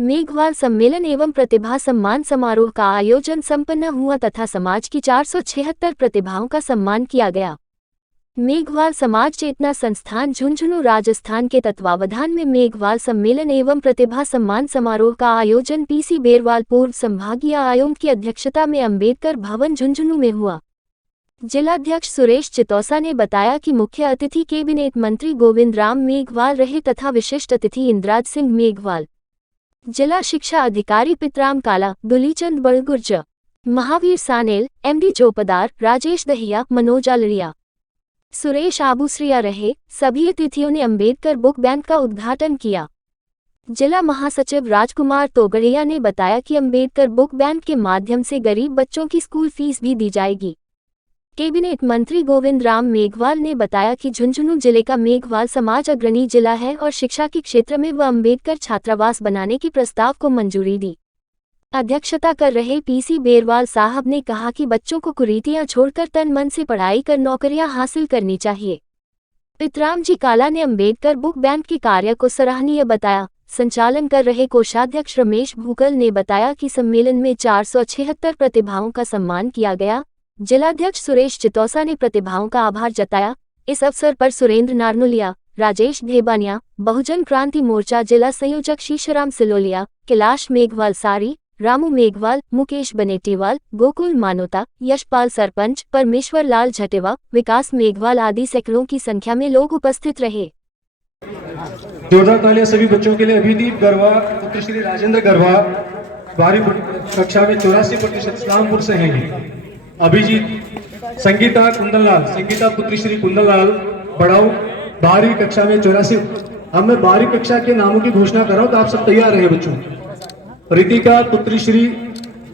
मेघवाल सम्मेलन एवं प्रतिभा सम्मान समारोह का आयोजन संपन्न हुआ तथा समाज की 476 प्रतिभाओं का सम्मान किया गया। मेघवाल समाज चेतना संस्थान झुंझुनू राजस्थान के तत्वावधान में मेघवाल सम्मेलन एवं प्रतिभा सम्मान समारोह का आयोजन पीसी बेरवाल पूर्व संभागीय आयुक्त की अध्यक्षता में अंबेडकर भवन झुंझुनू में हुआ। जिलाध्यक्ष सुरेश चितौसा ने बताया कि मुख्य अतिथि कैबिनेट मंत्री गोविंद राम मेघवाल रहे तथा विशिष्ट अतिथि इंद्राज सिंह मेघवाल, जिला शिक्षा अधिकारी पितराम काला, दुलीचंद बड़गुर्जर, महावीर सानेल, एमडी चौपदार, राजेश दहिया, मनोज आलड़िया, सुरेश आबूसरिया रहे। सभी अतिथियों ने अंबेडकर बुक बैंक का उद्घाटन किया। जिला महासचिव राजकुमार तोगड़िया ने बताया कि अंबेडकर बुक बैंक के माध्यम से गरीब बच्चों की स्कूल फीस भी दी जाएगी। कैबिनेट मंत्री गोविंद राम मेघवाल ने बताया कि झुंझुनू जिले का मेघवाल समाज अग्रणी जिला है और शिक्षा के क्षेत्र में वह अंबेडकर छात्रावास बनाने के प्रस्ताव को मंजूरी दी। अध्यक्षता कर रहे पीसी बेरवाल साहब ने कहा कि बच्चों को कुरीतियां छोड़कर तन मन से पढ़ाई कर नौकरियां हासिल करनी चाहिए। पितराम जी काला ने अंबेडकर बुक बैंक के कार्य को सराहनीय बताया। संचालन कर रहे कोषाध्यक्ष रमेश भूगल ने बताया कि सम्मेलन में 476 प्रतिभाओं का सम्मान किया गया। जिलाध्यक्ष सुरेश चितौसा ने प्रतिभाओं का आभार जताया। इस अवसर पर सुरेंद्र नारनुलिया, राजेश धेबानिया, बहुजन क्रांति मोर्चा जिला संयोजक शीशराम सिलोलिया, कैलाश मेघवाल सारी, रामू मेघवाल, मुकेश बनेटीवाल, गोकुल मानोता, यशपाल सरपंच, परमेश्वर लाल झटेवा, विकास मेघवाल आदि सैकड़ों की संख्या में लोग उपस्थित रहे। जोरदार तालियां सभी बच्चों के लिए। अभिदीप गरवा, पुत्र श्री राजेंद्र गरवा, 12वीं कक्षा में 84% इस्लामपुर से हैं। अभिजीत संगीता कुंदनलाल, संगीता पुत्री श्री कुंदनलाल बड़ाऊ, 12वीं कक्षा में 84। अब मैं 12वीं कक्षा के नामों की घोषणा कर रहा हूं तो आप सब तैयार रहे बच्चों। रितिका पुत्री श्री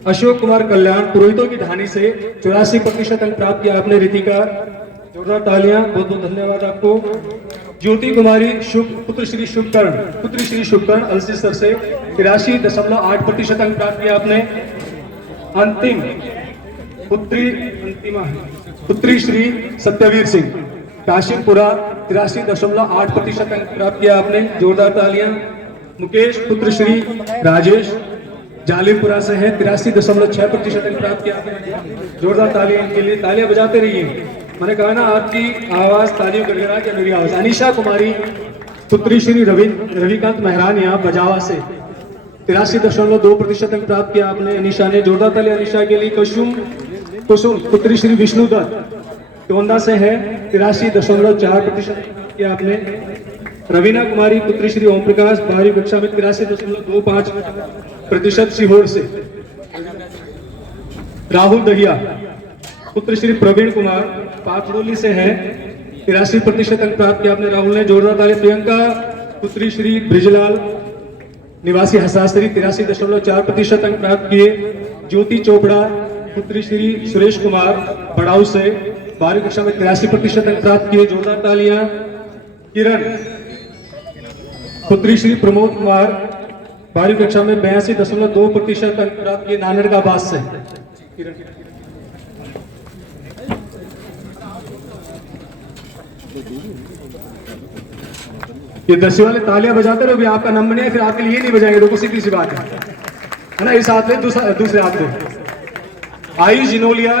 अशोक कुमार कल्याण, पुरोहितों की ढानी से 84% अंक प्राप्त किया आपने रितिका, जोरदार तालियां, बहुत बहुत धन्यवाद आपको। ज्योति कुमारी पुत्र श्री शुभकर्ण, पुत्री श्री शुभकर्ण अल्सीसर से 83.8% अंक प्राप्त किया आपने। अंतिम पुत्री श्री सत्यवीर सिंह काशिमपुरा 83.8% अंक प्राप्त किया आपने, जोरदार तालियां। मुकेश पुत्र श्री राजेश जालिमपुरा से है 83.6% अंक प्राप्त किया आपने, जोरदार तालियां इनके लिए। तालियां बजाते रहिए। मैंने कहा ना आपकी आवाज तालियों गड़गड़ा के मेरी आवाज। अनिशा कुमारी पुत्री श्री रविकांत मेहरानिया बजावा से 83.2% अंक प्राप्त किया आपने अनिशा ने, जोरदार तालियां अनिशा के लिए। कुसुम पुत्री श्री विष्णुदत्त टोंदा से है 83.4% किया आपने। रवीना कुमारी पुत्री श्री ओम प्रकाश 12वीं कक्षा में 83.25% सीहोर से। राहुल दहिया पुत्र श्री प्रवीण कुमार पाथरोली से है 83% अंक प्राप्त किया आपने राहुल ने, जोरदार ताली। प्रियंका पुत्री श्री ब्रिजलाल निवासी हसासरी 83.4% अंक प्राप्त किए। ज्योति चोपड़ा पुत्री श्री सुरेश कुमार बड़ाऊ से 12वीं कक्षा में 83% अंक प्राप्त किए, जोरदार तालियां। किरण पुत्री श्री प्रमोद कुमार 12वीं कक्षा में 82.2% अंक प्राप्त किए, नानरगाबाद से। ये 10वीं वाले तालियां बजाते रहो, आपका नंबर नहीं है फिर आपके लिए नहीं बजाएंगे, देखो सीधी सी बात है ना। इस हाथ में दूसरे हाथ में। आयुष जिनोलिया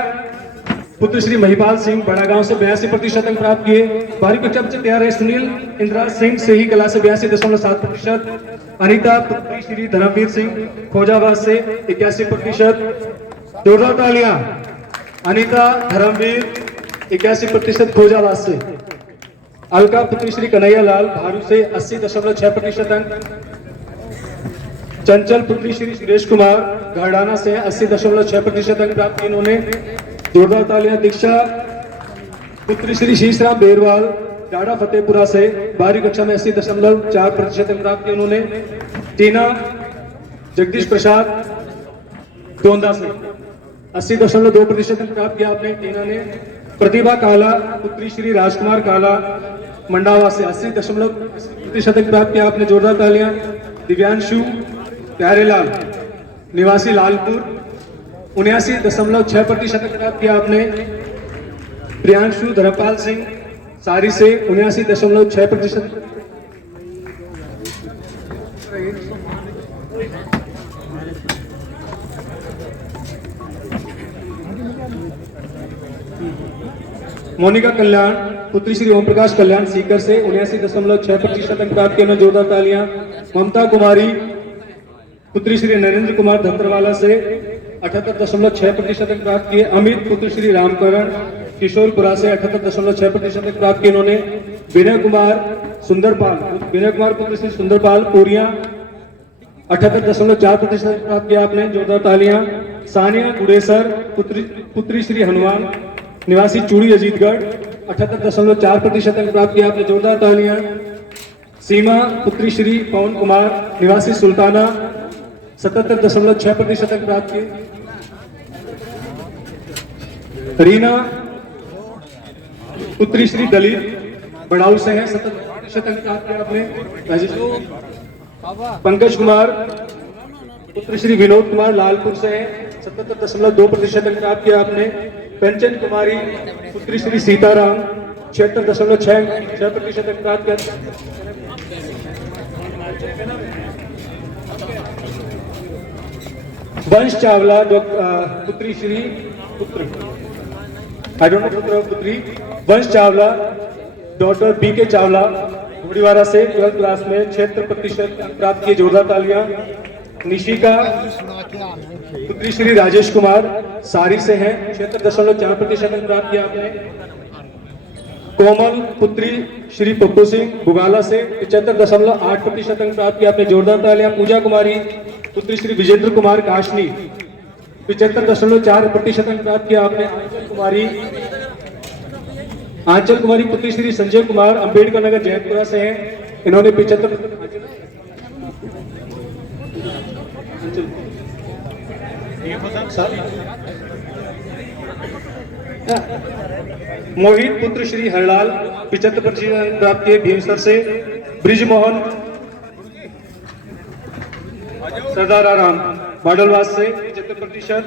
पुत्र श्री महिपाल सिंह बड़ा गांव से 82% अंक प्राप्त किए, 12वीं कक्षा से तैयार है। सुनील इंदिरा सिंह से ही कला से 82.7%। अनिता पुत्री श्री धर्मवीर सिंह खोजाबाद से 81%, जोरदार तालियां। अनिता धर्मवीर 81% खोजाबाद से। अलका पुत्री श्री कन्हैया लाल भारू से 80.6% अंक। चंचल पुत्री श्री सुरेश कुमार घरडाना से 80.6% अंक प्राप्त किए इन्होंने, जोरदार तालियां। दीक्षा पुत्री श्री शीशराम बेरवाल डाड़ा फतेहपुरा से 12वीं कक्षा में 80.4% अंक प्राप्त किए उन्होंने। टीना जगदीश प्रसाद टोंदा से 80.2% अंक प्राप्त किया आपने टीना ने। प्रतिभा काला पुत्री श्री राजकुमार काला मंडावा से 80% अंक प्राप्त किया आपने, जोरदार तालियां। दिव्यांशु प्यारेलाल निवासी लालपुर 79.6% प्राप्त किया आपने। प्रियांशु धर्मपाल सिंह सारी से 79.6% मोनिका कल्याण पुत्री श्री ओम प्रकाश कल्याण सीकर से 79.6% अंक प्राप्त किए, जोरदार तालियां। ममता कुमारी पुत्री श्री नरेंद्र कुमार धंतरवाला से 78.6% अंक प्राप्त किए। अमित पुत्र श्री रामकरण किशोरपुरा से 78.6% अंक प्राप्त किए इन्होंने। विनय कुमार पुत्र श्री सुंदरपाल पूरिया 78.4% प्राप्त किया आपने, जोरदार तालियां। सानिया गुडेसर पुत्री श्री हनुमान निवासी चूड़ी अजीतगढ़ 78.4% अंक प्राप्त किया आपने, जोरदार तालियां। सीमा पुत्री श्री पवन कुमार निवासी सुल्ताना 77.6% अंक प्राप्त किए। रीना पुत्री श्री दलित बड़ाऊ से है 70% अंक प्राप्त किया आपने। पंकज कुमार पुत्र श्री विनोद कुमार लालपुर से है 77.2% अंक प्राप्त किया आपने। कंचन कुमारी पुत्री श्री सीताराम 76.6% अंक प्राप्त किया। वंश चावला पुत्री श्री पुत्री वंश चावला डॉक्टर बीके चावला गुड़ीवारा से 12th क्लास में 76% अंक प्राप्त किए, जोरदार तालियां। निशिका पुत्री श्री राजेश कुमार सारी से हैं 76.4% अंक प्राप्त किया आपने। कोमल पुत्री श्री पप्पू सिंह बुगाला से 75.8% अंक प्राप्त किया आपने, जोरदार तालियां। पूजा कुमारी पुत्री श्री विजेंद्र कुमार काशनी 75.4% अंक प्राप्त किया आपने। आंचल कुमारी पुत्री श्री संजय कुमार अंबेडकर नगर जयपुरा से हैं, इन्होंने 75। मोहित पुत्र श्री हरलाल 75% अंक प्राप्त किए भीमसर से। ब्रिजमोहन सरदार आराम बाडलवास से 75%।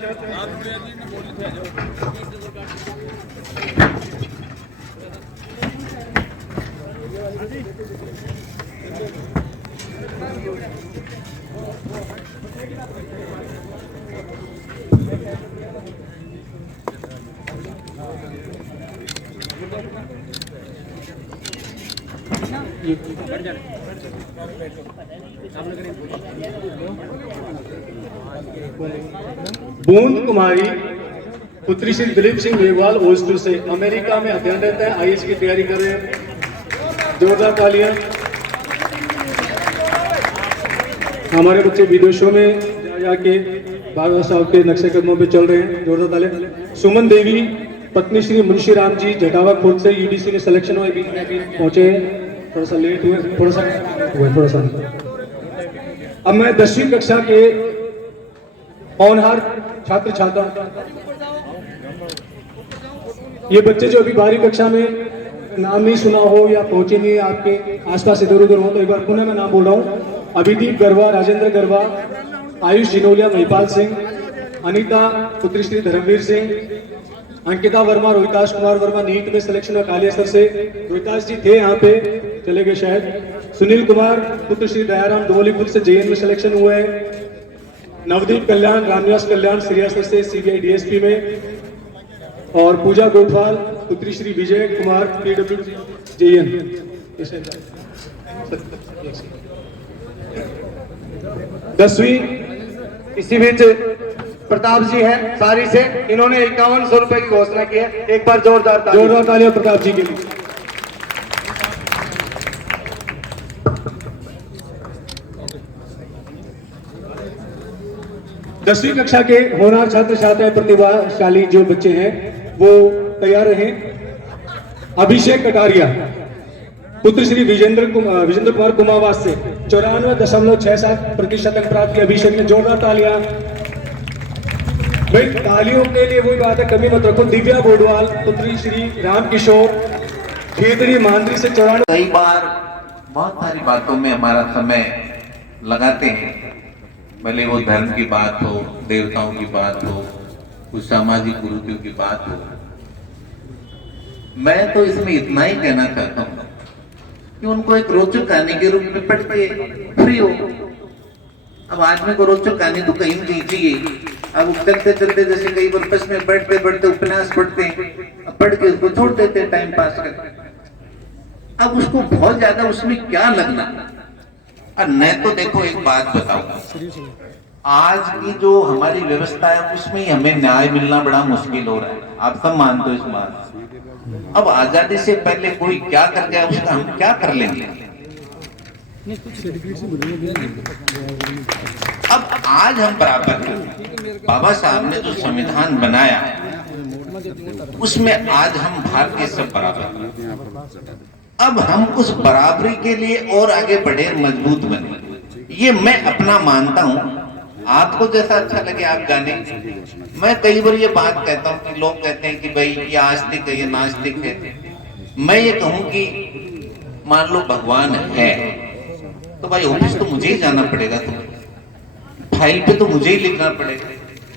बूंद कुमारी पुत्री श्री दिलीप सिंह मेघवाल ओस्टू से अमेरिका में अध्ययन रहता है, आईएएस की तैयारी कर रहे हैं, जोरदार तालियां। हमारे बच्चे विदेशों में जाके बाबा साहब के नक्शे कदमों पे चल रहे हैं, जोरदार तालियां। सुमन देवी पत्नी श्री मुंशी राम जी जटावा खुर्द से यूडीसी में सिलेक्शन हुए, पहुंचे, थोड़ा सा लेट हुए, थोड़ा सा। अब मैं 10वीं कक्षा के होनहार छात्र छात्रा, ये बच्चे जो अभी 12वीं कक्षा में नाम नहीं सुना हो या पहुंचे नहीं आपके आसपास इधर उधर हो, तो एक बार पुनः मैं नाम बोल रहा हूँ। अभिदीप गरवा, राजेंद्र गरवा, आयुष जिनोलिया, महिपाल सिंह, अनीता पुत्री श्री धर्मवीर सिंह, अंकिता वर्मा, रोहिताश कुमार वर्मा नीट में सिलेक्शन हुआ कालियासर से, रोहिताश जी थे यहाँ पे, चले गए शायद। सुनील कुमार पुत्र श्री दयाराम डोलीपुर से जेएन में सिलेक्शन हुआ है। नवदीप कल्याण, रामनिवास कल्याण सिरियासर से सीबीआई डीएसपी में। और पूजा गोठवाल पुत्री श्री विजय कुमार पीडब्ल्यू जेएन। 10वीं इसी बीच प्रताप जी हैं सारी से, इन्होंने 5100 रुपए की घोषणा की है, एक बार जोरदार तालियां प्रताप जी के लिए। दसवीं कक्षा के होनहार छात्र छात्राएं, प्रतिभाशाली जो बच्चे हैं वो तैयार रहे। अभिषेक कटारिया पुत्र श्री विजेंद्र कुमार कुमावास से 94.67% अंक प्राप्त किया अभिषेक ने, जोरदार तालियां। भाई तालियों के लिए वही बात है, कमी मत रखो। दिव्या बोडवाल पुत्री श्री राम किशोर खेतड़ी मांद्री से 94। कई बार बहुत सारी बातों में हमारा समय लगाते हैं, भले वो धर्म की बात हो, देवताओं की बात हो, कुछ सामाजिक कुरीतियों की बात हो। मैं तो इसमें इतना ही कहना चाहता हूँ कि उनको एक रोचक कहानी के रूप में पढ़ के फ्री हो। अब आदमी को रोचक कहानी तो कहीं नहीं चाहिए, अब चलते चलते जैसे कई बार बस में बैठते बैठते उपन्यास पढ़ते हैं, पढ़ के उसको छोड़ देते हैं टाइम पास कर। अब उसको बहुत ज्यादा उसमें क्या लगना। और मैं तो देखो एक बात बताऊंगा, आज की जो हमारी व्यवस्था है उसमें ही हमें न्याय मिलना बड़ा मुश्किल हो रहा है। आप सब मानते हो इस बात। अब आजादी से पहले कोई क्या कर गया उसका हम क्या कर लेंगे। अब आज हम बराबर हैं। बाबा साहब ने जो संविधान बनाया उसमें आज हम भारतीय सब बराबर हैं। अब हम उस बराबरी के लिए और आगे बढ़े, मजबूत बने। ये मैं अपना मानता हूं, आपको जैसा अच्छा लगे आप जाने। मैं कई बार ये बात कहता हूं कि लोग कहते हैं कि भाई ये आस्तिक है, ये नास्तिक है। मैं ये कहूं कि मान लो भगवान है तो भाई ऑफिस तो मुझे ही जाना पड़ेगा, तो फाइल पे तो मुझे ही लिखना पड़ेगा,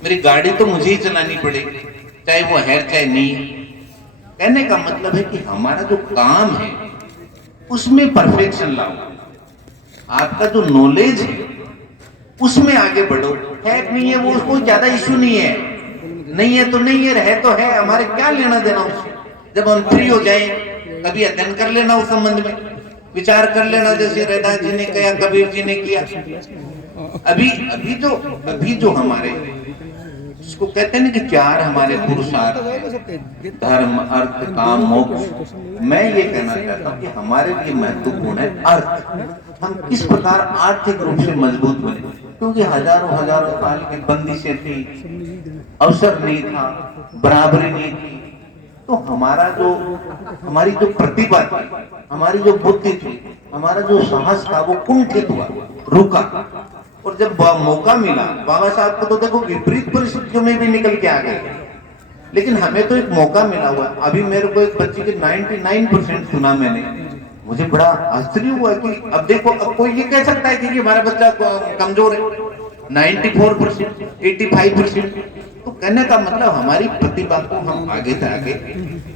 मेरी गाड़ी तो मुझे ही चलानी पड़ेगी, चाहे वो है चाहे नहीं है। कहने का मतलब है कि हमारा जो काम है उसमें परफेक्शन लाओ। आपका जो नॉलेज है उसमें आगे बढ़ो। है नहीं है वो कोई ज्यादा इशू नहीं है, नहीं है तो नहीं है, रहे तो है, हमारे क्या लेना देना उससे। जब हम फ्री हो जाए कभी अध्ययन कर लेना उस संबंध में, विचार कर लेना, जैसे रैदास जी ने किया, कबीर जी ने किया। अभी जो हमारे इसको कहते हैं ना कि चार हमारे पुरुषार्थ हैं, धर्म अर्थ काम मोक्ष। मैं ये कहना चाहता हूँ कि हमारे लिए महत्वपूर्ण है अर्थ। हम किस प्रकार आर्थिक रूप से मजबूत बने, क्योंकि हजारों हजारों साल की बंदिशें थी, अवसर नहीं था, बराबरी नहीं थी। तो हमारी जो प्रतिभा थी, हमारी जो बुद्धि थी, हमारा जो साहस था वो कुंठित हुआ, रुका। और जब मौका मिला, बाबा साहब को तो देखो विपरीत परिस्थितियों में भी निकल के आ गए, लेकिन हमें तो एक मौका मिला हुआ। अभी मेरे को एक बच्चे के 99% सुना मैंने, मुझे बड़ा आश्चर्य हुआ कि अब देखो, अब कोई ये कह सकता है कि हमारा बच्चा कमजोर है। 94%, 85%। तो कहने का मतलब हमारी प्रतिभा को हम आगे से आगे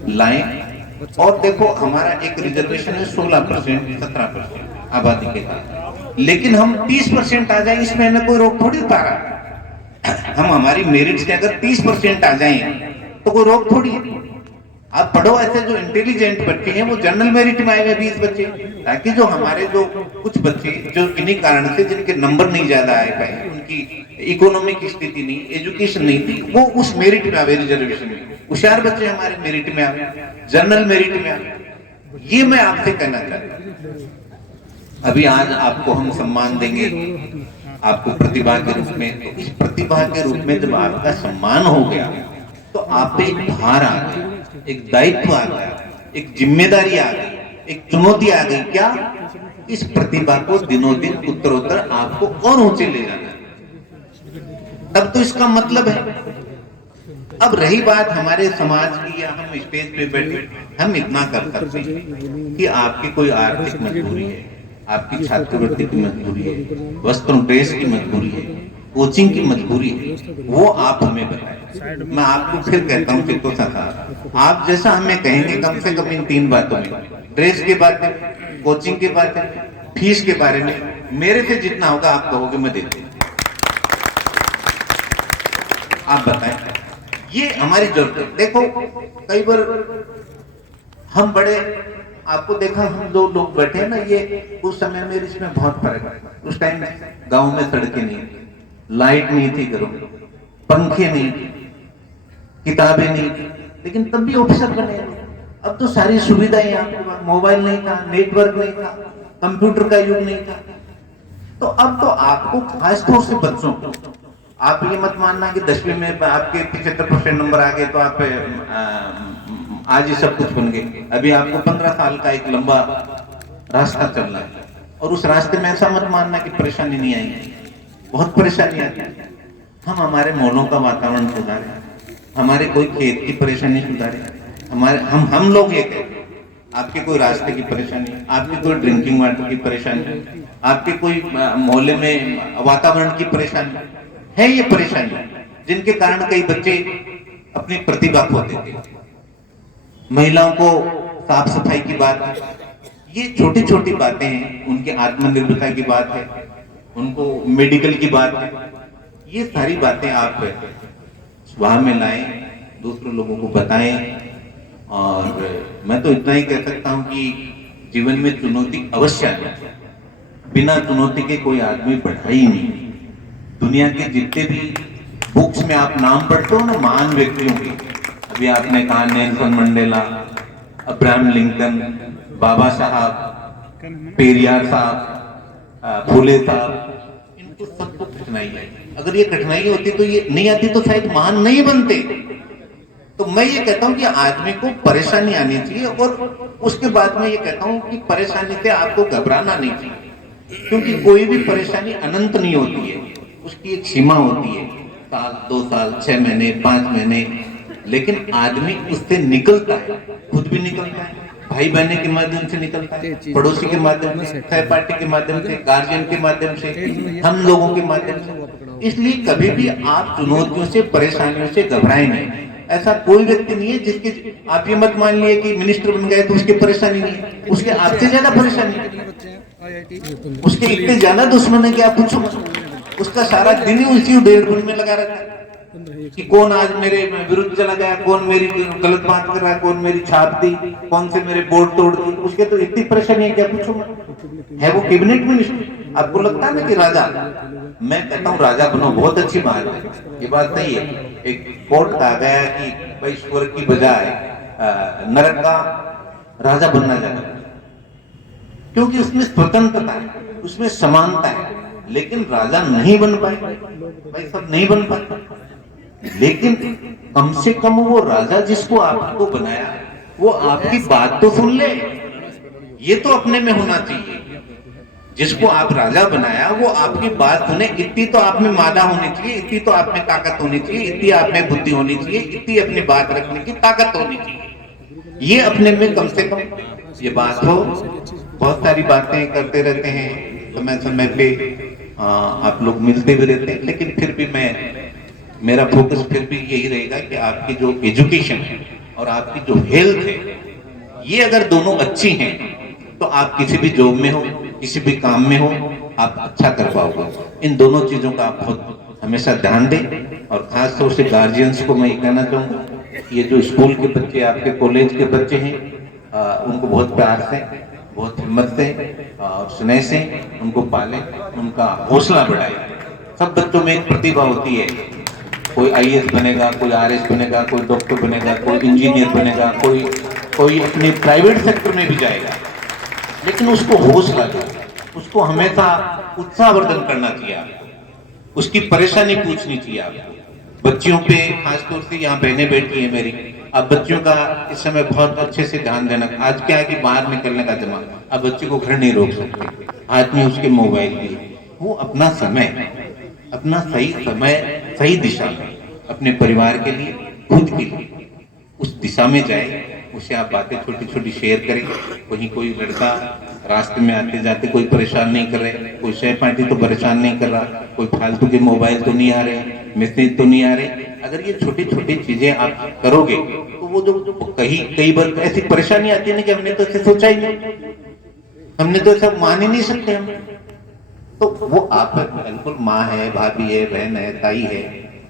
लाएं। और देखो हमारा एक रिजर्वेशन है 16%, 17% आबादी के साथ, लेकिन हम 30% आ जाए इसमें हमें कोई रोक थोड़ी पा रहा। हम हमारी मेरिट से अगर 30% आ जाए तो कोई रोक थोड़ी है। आप पढ़ो, ऐसे जो इंटेलिजेंट बच्चे हैं वो जनरल मेरिट में आए हुए 20 बच्चे, ताकि जो हमारे जो कुछ बच्चे जो किन्हीं कारण से जिनके नंबर नहीं ज्यादा आए पाए, उनकी इकोनॉमिक स्थिति नहीं, एजुकेशन नहीं थी, वो उस मेरिट में आवे, रिजर्वेशन में। होशियार बच्चे हमारे मेरिट में आवे, जनरल मेरिट में आवे। ये मैं आपसे कहना चाहता हूं। अभी आज आपको हम सम्मान देंगे आपको प्रतिभा के रूप में। तो इस प्रतिभा के रूप में जब आपका सम्मान हो गया तो आप पे एक भार आ गया, एक दायित्व आ गया, एक जिम्मेदारी आ गई, एक चुनौती आ गई। क्या? इस प्रतिभा को दिनों दिन उत्तरोत्तर आपको और ऊंचे ले जाना है। तब तो इसका मतलब है। अब रही बात हमारे समाज की, या हम स्टेज पे बैठे हम इतना कर सकते हैं कि आपकी कोई आर्थिक मजबूरी है, आपकी छात्रवृत्ति की मजबूरी है, वस्त्र ड्रेस की मजबूरी है, कोचिंग की मजबूरी है, वो आप हमें बताएं। मैं आपको फिर कहता हूँ चित्तो साहब, आप जैसा हमें कहेंगे कम से कम इन 3 बातों में, ड्रेस के बारे में, कोचिंग के बारे में, फीस के बारे में, मेरे से जितना होगा आप कहोगे मैं देता हूं। आप बताएं, ये हमारी जरूरत है। देखो कई बार हम बड़े, आपको देखा हम जो लोग बैठे हैं ना, ये उस समय में इसमें बहुत फर्क है। उस टाइम गांव में सड़कें नहीं थी, लाइट नहीं थी घरों में, पंखे नहीं थे, किताबें नहीं थी, लेकिन तब भी ऑफिसर बने। अब तो सारी सुविधाएं आपके पास, मोबाइल नहीं था, नेटवर्क नहीं था, कंप्यूटर का युग नहीं था। तो अब तो आपको खासतौर से बच्चों को, आप ये मत मानना कि 10वीं में आपके 75% नंबर आ गए तो आप आज ही सब कुछ बन गए। अभी आपको 15 साल का एक लंबा रास्ता चलना है, और उस रास्ते में ऐसा मत मानना कि परेशानी नहीं आएगी, बहुत परेशानी आती है। हम हमारे मोहल्लों का वातावरण सुधारें, हमारे कोई खेत की परेशानी सुधारें, हमारे हम लोग ये कहते हैं, आपके कोई रास्ते की परेशानी, आपकी कोई ड्रिंकिंग वाटर की परेशानी, आपके कोई मोहल्ले में वातावरण की परेशानी है, ये परेशानी जिनके कारण कई बच्चे अपनी प्रतिभा खो देते हैं। महिलाओं को साफ सफाई की बात है, ये छोटी छोटी बातें हैं, उनके आत्मनिर्भरता की बात है, उनको मेडिकल की बात है। ये सारी बातें आप सुबह में लाएं, दूसरों लोगों को बताएं। और मैं तो इतना ही कह सकता हूं कि जीवन में चुनौती अवश्य है, बिना चुनौती के कोई आदमी बढ़ा ही नहीं। दुनिया के जितने भी बुक्स में आप नाम पढ़ते हो ना महान व्यक्तियों के, अभी आपने कहा नेल्सन मंडेला, अब्राहम लिंकन, बाबा साहब, पेरियार साहब, फूले साहब, इनको सबको कठिनाई आई। अगर ये कठिनाई होती तो ये नहीं आती तो शायद महान नहीं बनते। तो मैं ये कहता हूं कि आदमी को परेशानी आनी चाहिए, और उसके बाद में ये कहता हूं कि परेशानी से आपको घबराना नहीं चाहिए, क्योंकि कोई भी परेशानी अनंत नहीं होती है, उसकी एक सीमा होती है, साल, 2 साल, 6 महीने, 5 महीने, लेकिन आदमी उससे निकलता है, खुद भी निकलता है, भाई बहने के माध्यम से निकलता है, पड़ोसी के माध्यम से, सहपाठी के माध्यम से, गार्जियन के माध्यम से, हम लोगों के माध्यम से। इसलिए कभी भी आप चुनौतियों से, परेशानियों से घबराएं नहीं। ऐसा कोई व्यक्ति नहीं है जिसके, आप ये मत मान लिए कि मिनिस्टर बन गए तो उसकी परेशानी नहीं है, उसके आपसे ज्यादा परेशानी है, उसके इतने ज्यादा दुश्मन है कि आप पूछो मत। उसका सारा दिन ही उसी उधेड़-बुन में लगा रहता है कि कौन आज मेरे विरुद्ध चला गया, कौन मेरी गलत बात कर रहा है, कौन मेरी छाप दी, कौन से मेरे बोर्ड तोड़ दी। उसके तो इतनी परेशानी है क्या पूछो मत। है वो कैबिनेट मिनिस्टर, आपको लगता है ना कि राजा, मैं कहता हूँ राजा बनो, बहुत अच्छी बात है, ये बात नहीं है। एक कोर्ट कहा गया कि भाई स्वर्ग की बजाय नरक का राजा बनना जाता है, क्योंकि उसमें स्वतंत्रता है, उसमें समानता है। लेकिन राजा नहीं बन पाए, भाई सब नहीं बन पाए, लेकिन कम से कम वो राजा जिसको आपको बनाया वो आपकी बात तो सुन ले, ये तो अपने में होना चाहिए। जिसको आप राजा बनाया वो आपकी बात सुने, इतनी तो आप में मादा होनी चाहिए, इतनी तो आप में ताकत होनी चाहिए, इतनी आप में बुद्धि होनी चाहिए, इतनी अपनी बात रखने की ताकत होनी चाहिए। ये अपने में कम से कम ये बात हो। बहुत सारी बातें करते रहते हैं, समय समय पे आप लोग मिलते भी रहते हैं, लेकिन फिर भी मेरा फोकस फिर भी यही रहेगा कि आपकी जो एजुकेशन है और आपकी जो हेल्थ है, ये अगर दोनों अच्छी हैं तो आप किसी भी जॉब में हो, किसी भी काम में हो, आप अच्छा कर पाओगे। इन दोनों चीजों का आप बहुत हमेशा ध्यान दें। और खास तौर से गार्जियंस को मैं ये कहना चाहूँगा, ये जो स्कूल के बच्चे, आपके कॉलेज के बच्चे हैं, उनको बहुत प्यार से, बहुत हिम्मत से और स्नेह से उनको पालें, उनका हौसला बढ़ाएं। सब बच्चों में एक प्रतिभा होती है, कोई आईएएस बनेगा, कोई आरएस बनेगा, कोई डॉक्टर बनेगा, कोई इंजीनियर बनेगा, कोई अपने प्राइवेट सेक्टर में भी जाएगा, लेकिन उसको हौसला दो, उसको हमेशा उत्साहवर्धन करना चाहिए आपको, उसकी परेशानी पूछनी चाहिए आपको। बच्चियों पे खासतौर से, यहाँ बहनें बैठी है मेरी, अब बच्चियों का इस समय बहुत अच्छे से ध्यान देना। आज क्या है कि बाहर निकलने का जमाना, अब बच्चे को घर नहीं रोक सकते, हाथ में उसके मोबाइल दिए, वो अपना समय, अपना सही समय सही दिशा में अपने परिवार के लिए, खुद के लिए उस दिशा में जाए। उससे आप बातें छोटी छोटी शेयर करें। कहीं कोई लड़का रास्ते में आते जाते कोई परेशान नहीं कर रहे, कोई सहपाठी तो परेशान नहीं कर रहा, कोई फालतू के मोबाइल तो नहीं आ रहे, मैसेज तो नहीं आ रहे। अगर ये छोटी छोटी चीजें आप करोगे तो वो जो कई बार ऐसी परेशानी आती है ना कि हमने तो ऐसे सोचा ही नहीं, हमने तो ऐसा मान ही नहीं सकते हम। तो वो आप बिल्कुल माँ है, भाभी है, बहन है, ताई है,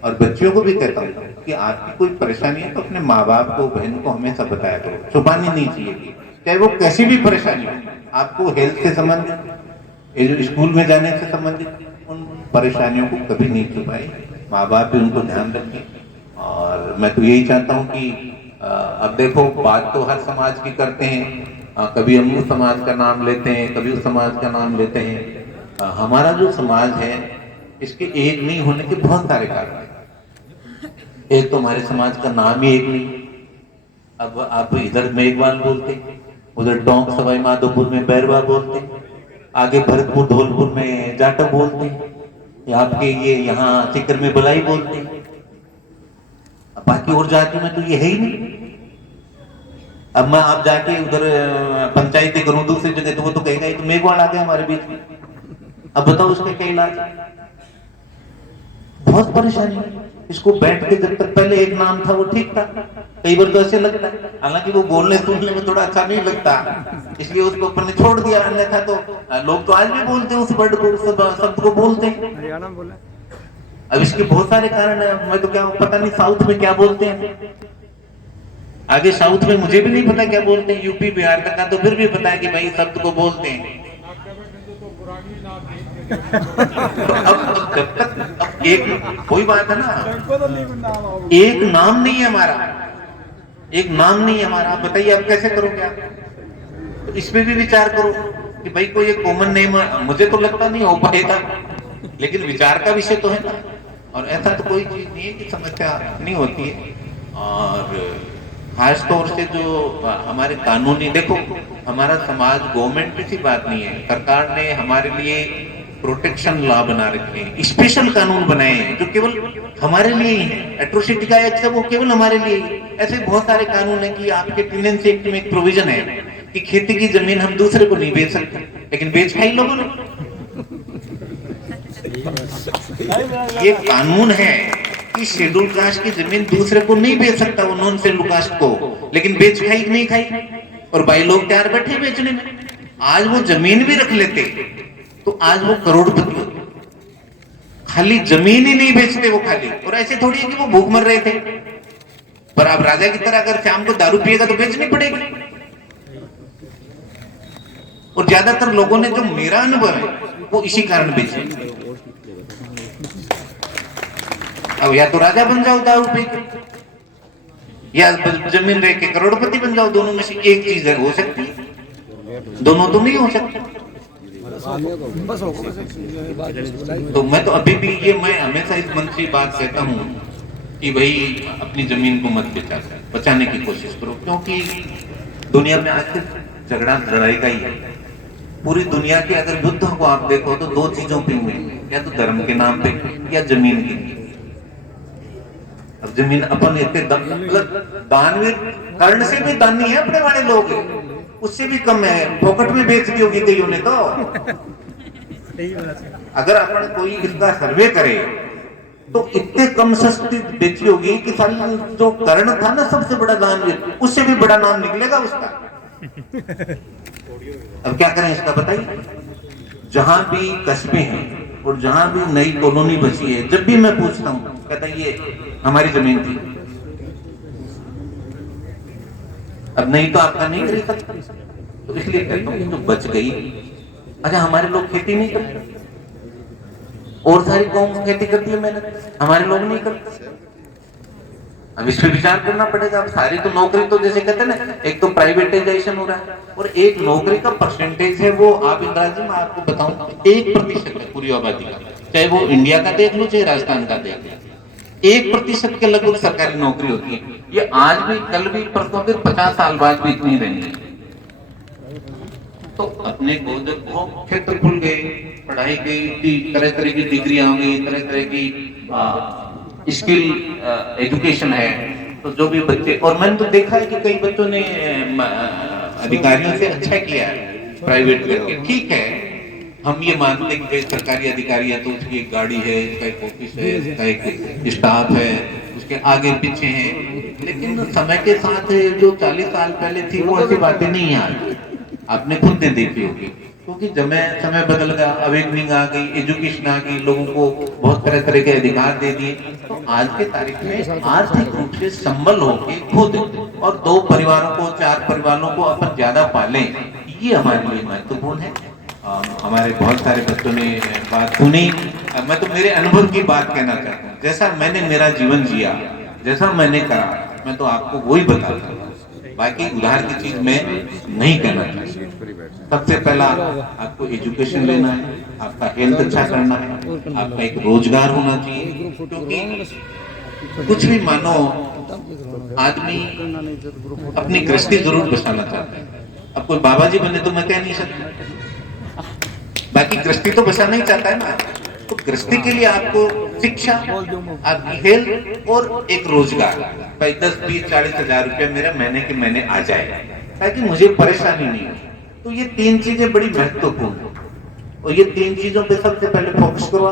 और बच्चियों को भी कहता हूँ कि आपकी कोई परेशानी है तो अपने माँ बाप को, बहन को हमेशा बताया करो, छुपानी नहीं चाहिए, चाहे वो कैसी भी परेशानी हो। आपको हेल्थ से संबंधित, स्कूल में जाने से संबंधित उन परेशानियों को कभी नहीं छुपाए, माँ बाप भी उनको ध्यान रखें। और मैं तो यही चाहता हूँ कि अब देखो, बात तो हर समाज की करते हैं, कभी हम उस समाज का नाम लेते हैं, कभी उस समाज का नाम लेते हैं। हमारा जो समाज है इसके एक नहीं होने के बहुत सारे कारण हैं। एक तो हमारे समाज का नाम ही एक नहीं। अब आप इधर मेघवाल बोलते, उधर टोंक सवाई माधोपुर में बैरवा बोलते, आगे भरतपुर धौलपुर में जाटव बोलते, आपके ये यहाँ सीकर में बलाई बोलते, बाकी और जाति में तो ये है ही नहीं। अब मैं आप जाके उधर पंचायती करूं दूसरी जगह तो वो तो कहेगा ये तो मेघवाल आ गया हमारे बीच में। अब बताओ उसका क्या इलाज? बहुत परेशानी है। इसको बैठ के, जब तक पहले एक नाम था वो ठीक था, कई बार तो ऐसे लगता है, हालांकि वो बोलने सुनने में थोड़ा अच्छा नहीं लगता, इसलिए उसको ऊपर ने छोड़ दिया। अन्यथा तो लोग तो आज भी बोलते हैं उस वर्ड को, शब्द को बोलते हैं। अब इसके बहुत सारे कारण है, मैं तो क्या पता नहीं साउथ में क्या बोलते हैं, आगे साउथ में मुझे भी नहीं पता क्या बोलते हैं, यूपी बिहार तक का तो फिर भी पता है कि भाई शब्द को बोलते हैं। तो अब जब तक अब एक कोई बात है ना, एक नाम नहीं है हमारा, एक नाम नहीं है हमारा, आप बताइए आप कैसे करोगे आप? तो इस पे भी विचार करो कि भाई कोई एक कॉमन नेम, मुझे तो लगता नहीं हो पाएगा, लेकिन विचार का विषय तो है ना। और ऐसा तो कोई चीज नहीं है कि समस्या नहीं होती है। और खास तौर से जो हमारे कानूनी, देखो हमारा समाज गवर्नमेंट की बात नहीं है, सरकार ने हमारे लिए प्रोटेक्शन लॉ बना रखे हैं, स्पेशल कानून बनाए हैं जो केवल हमारे लिए ही है। एट्रोसिटी का एक्ट है वो केवल हमारे लिए ही। ऐसे बहुत सारे कानून है कि आपके टेनेंसी एक्ट में एक प्रोविजन है कि खेती की जमीन हम दूसरे को नहीं बेच सकते, लेकिन बेच खाई लोगों ने। ये कानून है कि शेड्यूल कास्ट की जमीन दूसरे को नहीं बेच सकता वो नॉन शेड्यूल कास्ट को, लेकिन बेच खाई नहीं खाई, और भाई लोग तैयार बैठे बेचने में। आज वो जमीन भी रख लेते तो आज वो करोड़पति होते। खाली जमीन ही नहीं बेचते वो खाली, और ऐसे थोड़ी है कि वो भूख मर रहे थे। पर अब राजा की तरह अगर शाम को दारू पिएगा तो बेचनी पड़ेगी। और ज्यादातर लोगों ने, जो मेरा अनुभव है, वो इसी कारण बेचे। अब या तो राजा बन जाओ दारू पी के, या जमीन रह के करोड़पति बन जाओ, दोनों में से एक चीज है हो सकती है, दोनों तो नहीं हो सकती। तो मैं तो अभी भी ये, मैं हमेशा इस मन से बात कहता हूँ कि भाई अपनी जमीन को मत बेचा, बचाने की कोशिश करो, क्योंकि दुनिया में आज झगड़ा लड़ाई का ही है। पूरी दुनिया के अगर युद्ध को आप देखो तो दो चीजों पे हुए, या तो धर्म के नाम पे या जमीन के लिए। अब जमीन अपन इतने मतलब दानवीर कर्ण से भी दानी है अपने वाले लोग, उससे भी कम है, पॉकेट में बेच दी होगी कईयों ने। तो अगर अपन कोई इसका सर्वे करे तो इतने कम सस्ती बेची होगी कि सारी जो कर्ण था ना सबसे बड़ा दानवीर, उससे भी बड़ा नाम निकलेगा उसका। अब क्या करें इसका बताइए। जहां भी कस्बे हैं और जहां भी नई कॉलोनी बची है, जब भी मैं पूछता हूं कहता ये हमारी जमीन थी, अब नहीं तो आपका नहीं खरीद सकता। तो इसलिए कहता हूं जो बच गई, अच्छा हमारे लोग खेती नहीं करते, और सारी कौम खेती करती है मेहनत, हमारे लोग नहीं करते। अब इस पे विचार करना पड़ेगा। अब सारी तो नौकरी तो जैसे कहते हैं ना, एक तो प्राइवेटाइजेशन हो रहा है, और एक नौकरी का परसेंटेज है वो, आप इंदिरा जी मैं आपको बताऊं 1% है पूरी आबादी का, चाहे वो इंडिया का देख लो चाहे राजस्थान का देख लो, 1% के लगभग सरकारी नौकरी होती है। ये आज भी, कल भी, परसों भी, 50 साल बाद भी इतनी रहेंगी। तो अपने को जब बहुत क्षेत्र खुल गए, पढ़ाई गई, तरह तरह की डिग्रियां हो गई, तरह तरह की स्किल एजुकेशन है, तो जो भी बच्चे, और मैंने तो देखा है कि कई बच्चों ने अधिकारियों से अच्छा किया है प्राइवेट करके। ठीक है, हम ये मानते हैं कि सरकारी अधिकारी है तो उसकी एक गाड़ी है, उसका एक ऑफिस है, उसका एक स्टाफ है, उसके आगे पीछे है, लेकिन समय के साथ जो 40 साल पहले थी वो ऐसी बातें नहीं आ रही। आपने खुद ने देखी होगी, क्योंकि जब समय बदल गया, अवेकनिंग आ गई, एजुकेशन आ गई, लोगों को बहुत तरह तरह के अधिकार दे दिए। तो आज के तारीख में आर्थिक रूप से संबल होके खुद और 2 परिवारों को, 4 परिवारों को अपन ज्यादा पालें, ये हमारे लिए महत्वपूर्ण है। हमारे बहुत सारे बच्चों ने बात सुनी, मैं तो मेरे अनुभव की बात कहना चाहता हूँ। जैसा मैंने मेरा जीवन जिया, जैसा मैंने करा, मैं तो आपको वही बताता हूँ, बाकी उधार की चीज मैं नहीं कहना चाहता। सबसे पहला आपको एजुकेशन लेना है, आपका हेल्थ अच्छा करना है, आपका एक रोजगार होना चाहिए, क्योंकि कुछ भी मानो आदमी अपनी गृहस्थी जरूर बसाना चाहता है। अब कोई बाबा जी बने तो मैं कह नहीं सकता, बाकी गृहस्थी तो बसाना ही चाहता है ना। तो गृहस्थी के लिए आपको शिक्षा, आपकी हेल्थ और एक रोजगार, भाई 10, 20, 40 हजार रुपया मेरा महीने के महीने आ जाए ताकि मुझे परेशानी नहीं हो। तो ये 3 चीजें बड़ी महत्वपूर्ण है, और ये 3 चीजों पे सबसे पहले फोकस करो।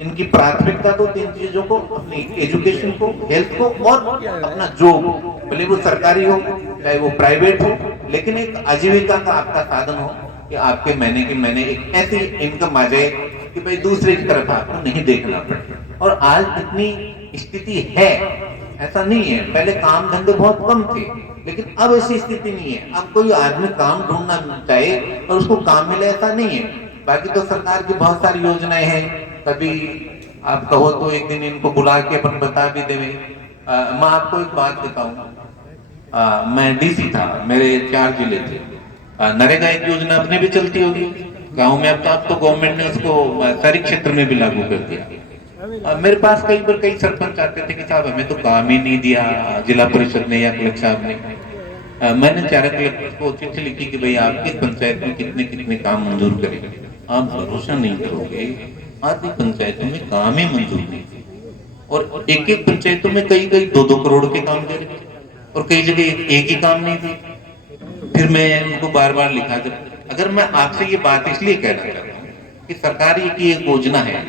इनकी प्राथमिकता तो 3 चीजों को, अपनी एजुकेशन को, हेल्थ को, और अपना जॉब, भले वो सरकारी हो चाहे वो प्राइवेट हो, लेकिन एक आजीविका का आपका साधन हो कि आपके महीने के महीने एक ऐसी इनकम आ जाए कि भाई दूसरे की तरफ आपको नहीं देखना पड़े। और आज इतनी स्थिति है ऐसा नहीं है। पहले काम धंधे बहुत कम थे, लेकिन अब ऐसी स्थिति नहीं है। अब कोई आदमी काम ढूंढना चाहे और उसको काम मिले ऐसा नहीं है। बाकी तो सरकार की बहुत सारी योजनाएं हैं, कभी आप कहो तो एक दिन इनको बुला के अपन बता भी देवे। मैं आपको एक बात बताऊं, मैं डीसी था, मेरे 4 जिले थे। नरेगा एक योजना अपने भी चलती होगी गांव में, अब तो गवर्नमेंट ने उसको शहरी क्षेत्र में भी लागू कर दिया। मेरे पास कई बार कई सरपंच आते थे कि साहब हमें तो काम ही नहीं दिया जिला परिषद ने या कलेक्टर साहब ने। मैंने 4 कलेक्टर को चिट्ठी लिखी कि भाई आपकी पंचायत में कितने कितने काम मंजूर करेंगे। आप भरोसा नहीं करोगे, आधी पंचायतों में काम ही मंजूर नहीं, और एक एक पंचायतों में कई 2-2 करोड़ के काम दे रहे, और कई जगह एक ही काम नहीं थे। फिर मैं उनको बार बार लिखा। जब अगर मैं आपसे ये बात इसलिए कहना चाहता हूँ कि सरकार की एक योजना है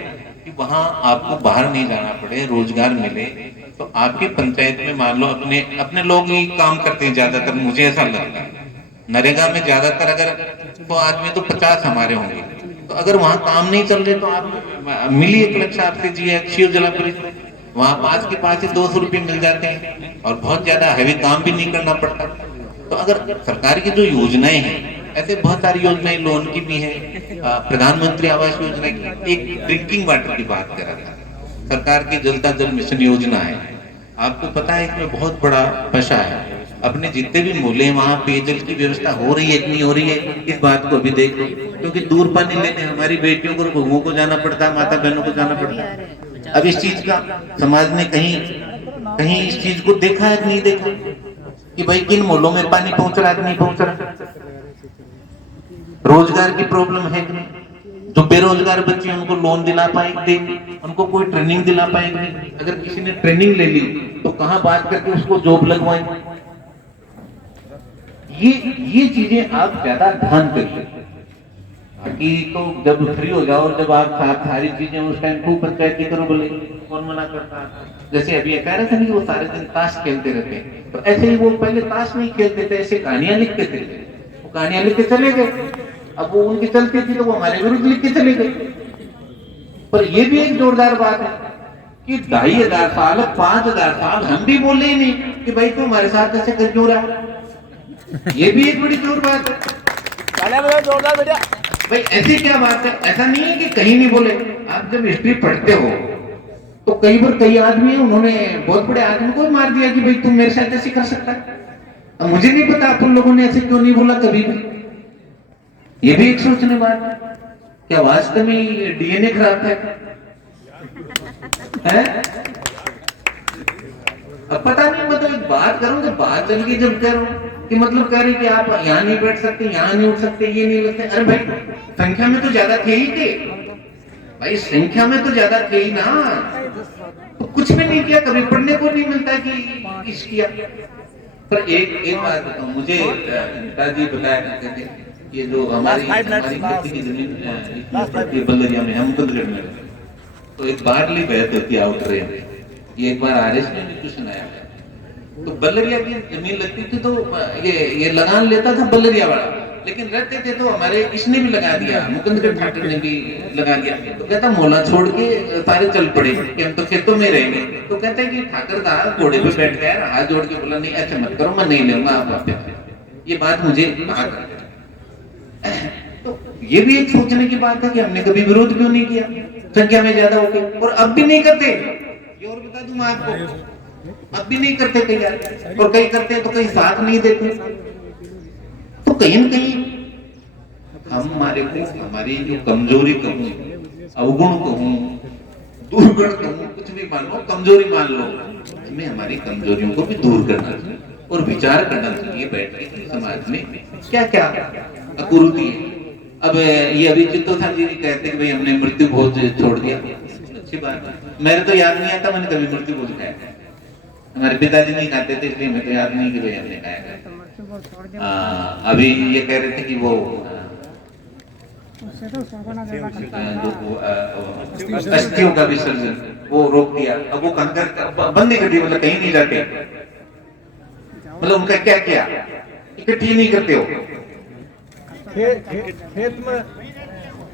कि वहां आपको बाहर नहीं जाना पड़े, रोजगार मिले, तो आपकी पंचायत में मान लो अपने लोग ही काम करते हैं ज्यादातर, मुझे ऐसा लगता है। नरेगा में ज्यादातर अगर 100 आदमी तो 50 हमारे होंगे। तो अगर वहां काम नहीं चल रहे तो आप मिलिए कलेक्टर साहब से, जीएचसीओ जिला परिषद, वहां पास के पास ही 200 रुपये मिल जाते हैं और बहुत ज्यादा हैवी काम भी नहीं करना पड़ता। तो अगर सरकार की जो योजनाएं हैं, ऐसे बहुत सारी योजनाएं लोन की भी है, प्रधानमंत्री आवास योजना की, एक ड्रिंकिंग वाटर की बात कर रहा था, सरकार की जलता जल मिशन योजना है। आपको पता है इसमें बहुत बड़ा पैसा है। अपने जितने भी मोहल्ले हैं वहां पेयजल की व्यवस्था हो रही है, इतनी हो रही है, इस बात को भी देख लो। क्योंकि दूर पानी लेने हमारी बेटियों को, बहुओं को जाना पड़ता है, माता बहनों को जाना पड़ता है। अब इस चीज का समाज ने कहीं इस चीज को देखा है नहीं देखा कि भाई किन मोहल्लों में पानी पहुंच रहा है नहीं पहुंच रहा। रोजगार की प्रॉब्लम है कि नहीं? जो बेरोजगार बच्चे हैं उनको लोन दिला पाएंगे, उनको कोई ट्रेनिंग दिला पाएंगे? अगर किसी ने ट्रेनिंग ले ली तो कहां बात करके उसको जॉब लगवाएंगे? ये चीजें आप ज्यादा ध्यान करिए कि तो जब फ्री हो जाओ और जब आप सारी चीजें उस टाइम खूब पंचायती करो, बोले कौन मना करता है। जैसे अभी कह रहे थे कि वो सारे दिन ताश खेलते रहते हैं, तो ऐसे ही वो पहले ताश नहीं खेलते थे, ऐसे कहानियां लिखते थे, वो कहानियां लिख के चले गए। अब वो उनकी चलती थी तो वो हमारे विरुद्ध लिख के चले गए। पर ये भी एक जोरदार बात है कि 2500 साल 5000 साल हम भी बोले ही नहीं कि भाई तू हमारे साथ ऐसे कर क्यों रहा। ये भी एक बड़ी जोर बात है। जोरदार बेटा भाई, ऐसी क्या बात है? ऐसा नहीं है कि कहीं नहीं बोले। आप जब हिस्ट्री पढ़ते हो तो कई बार कई आदमी है, उन्होंने बहुत बड़े आदमी को मार दिया कि भाई तुम मेरे साथ ऐसे कर सकता है। अब मुझे नहीं पता अपन लोगों ने ऐसे क्यों नहीं बोला कभी भी। ये भी एक सोचने बात है, क्या वास्तव में डीएनए खराब है? अब पता नहीं, मतलब एक बात करूं तो बात चल गई, जब कह रहा हूं कि मतलब कह रहे कि आप यहाँ नहीं बैठ सकते, यहाँ नहीं उठ सकते, ये नहीं लगते। अरे भाई संख्या में तो ज्यादा थे ही थे भाई, संख्या में तो ज्यादा थे ही ना, तो कुछ भी नहीं किया। कभी पढ़ने को नहीं मिलता कि किस किया। पर एक बात बताऊं, मुझे पिताजी बताया करते थे, ये जो हमारी खेती की जमीन बल्लरिया में, हम कुंदगढ़ में, तो एक बारली बहत होती है आउट रेंज में। ये एक बार आरएस में भी क्वेश्चन आया, तो बल्लरिया की जमीन लगती थी तो ये लगान लेता था बल्लरिया वाला, लेकिन रहते थे तो हमारे इसने भी लगा दिया, मुकुंदगढ़ ठाकुर ने भी लगा दिया। तो कहता मोहल्ला छोड़ के सारे चल पड़े कि हम तो खेतों में रहेंगे। तो कहते हैं कि ठाकर दास घोड़े पे बैठ गया, हाथ जोड़ के बोला नहीं ऐसे मत करो, मैं नहीं लूंगा आप वापस। ये बात मुझे कहा। तो ये भी एक सोचने की बात है कि हमने कभी विरोध क्यों नहीं किया, संख्या में ज्यादा हो गई, और अब भी नहीं करते। ये और बता दूं मैं आपको, अब भी नहीं करते कई आदमी, और कई करते हैं तो कई साथ नहीं देते। तो कहीं न कहीं हमारी जो कमजोरी कहूं, अवगुण कहूं, दुर्गुण कहूं, कुछ भी मान लो, कमजोरी मान लो, हमें हमारी कमजोरियों को भी दूर करना चाहिए और विचार करना चाहिए बैठ के समाज में क्या क्या अकुरुति है। अब ये अभी चित्तोषा जी कहते हैं कि भाई हमने मृत्यु भोज छोड़ दिया, अच्छी बात है। मेरे तो याद नहीं आता मैंने कभी मृत्यु भोज खाया, हमारे पिताजी नहीं खाते थे इसलिए मैं तो याद नहीं कि भाई हमने खाया। अभी ये कह रहे थे कि वो अस्थियों का विसर्जन वो रोक दिया, अब वो कंकर बंद कर दिया, मतलब कहीं नहीं जाते, मतलब उनका क्या किया, इकट्ठी नहीं करते हो।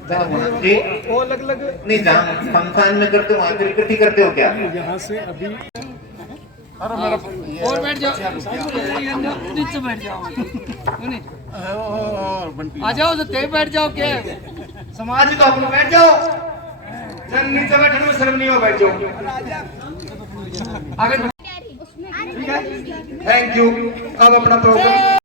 क्या होना जी वो अलग अलग नहीं, जहाँ फंक्शन में करते हो वहाँ फिर इकट्ठी करते हो क्या? यहाँ से अभी और बैठ जाओ, नीचे बैठ जाओ, आ जाओ तो ते बैठ जाओ। क्या समाज तो अपने बैठ जाओ, जन नीचे बैठने में शर्म नहीं हो, बैठ जाओ आगे। Thank you. अब अपना प्रोग्राम